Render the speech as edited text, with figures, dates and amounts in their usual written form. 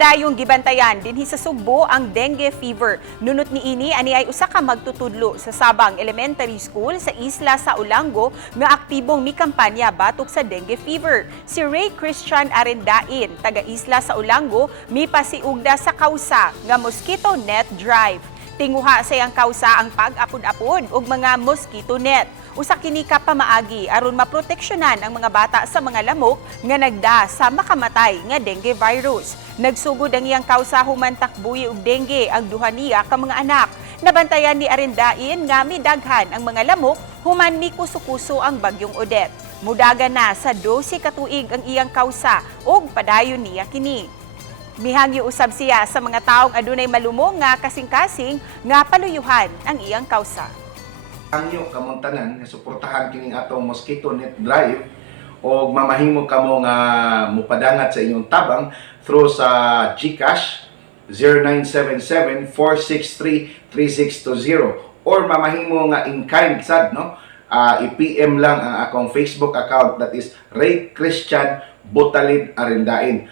Padayong gibantayan dinhi sa Sugbo ang dengue fever. Nunot niini ani ay usa ka magtutudlo sa Sabang Elementary School sa isla sa Olango nga aktibong mikampanya batok sa dengue fever. Si Ray Christian Arendain, taga isla sa Olango, mipasiugda sa kausa nga mosquito net drive. Tinguha sa iyang kausa ang pag-apod-apod ug mga mosquito net. Usa kini ka pamaagi aron maproteksyonan ang mga bata sa mga lamok nga nagda sa makamatay nga dengue virus. Nagsugod ang iyang kausa human takbuhi og dengue ang duha niya ka mga anak. Nabantayan ni Arendain nga midaghan ang mga lamok human mi kuso-kuso ang bagyong Odette. Mudagan na sa 12 ka tuig ang iyang kausa ug padayon niya kini. Mihangyo usab siya sa mga taong adunay malumong nga kasing-kasing nga paluyuhan ang iyang kausa. Angyo kamontanan nga suportahan kining atong mosquito net drive o mamahimo kamo nga mupadangat sa inyong tabang through sa GCash 0977-463-3620 or mamahimo nga in kind sad no, i-PM lang ang akong Facebook account, that is Ray Christian Butalid Arendain.